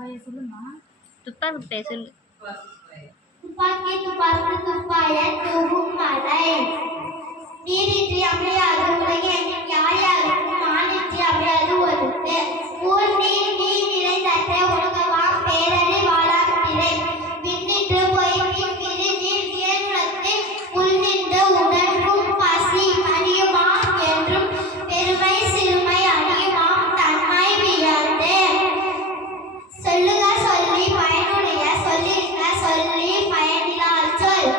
துப்பாக்கி பேய் சொல்லு. துப்பாக்கி துப்பாக்கி துப்பாய தூவும் மலை நீரின்றி அமையாது உலகெங்கும் யார் யாருக்கும் மானின்றி அமையாது ஒருக்கு ஊர் நீர் நீர் நிறைந்தற்ற உலகமாம் பேரறி வாழார் திரை விண்ணின்று பொய்ப்பின் விரி நீர் வியர்வுலத்து உள் நின்று உடற்றும் பசி அணியுமாம் என்றும் பெருமை சிறுமை அணியுமாம் தன்மை வியந்து சொல்லுக சொல்லி பயனுடைய சொல்லிருக்க சொல்லி பயனிலார் சொல்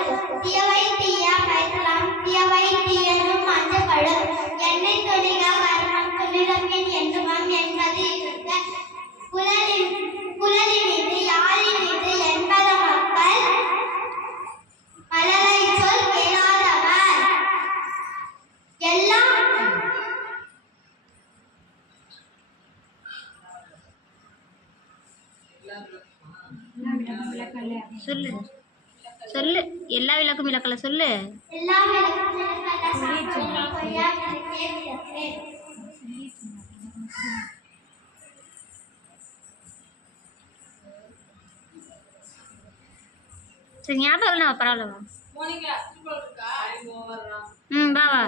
தீயவை தீய பயத்தலாம் தீயவை தீயனும் மஞ்சப்படும் எண்ணெய் துணிக கரணம் துணிடப்பின் என்றுமாம் என்பது இருக்க புலனினிது யாழினிது என்பத மக்கள் மலரை சொல் கேளாதவர் எல்லாம் சொல்லு சொல்லு. எல்லா விளக்கும் விளக்கல சொல்லு. எல்லாம் பொய்யா சரி ஞாபகம் இல்லைனா பரவாயில்ல வா. வா வா.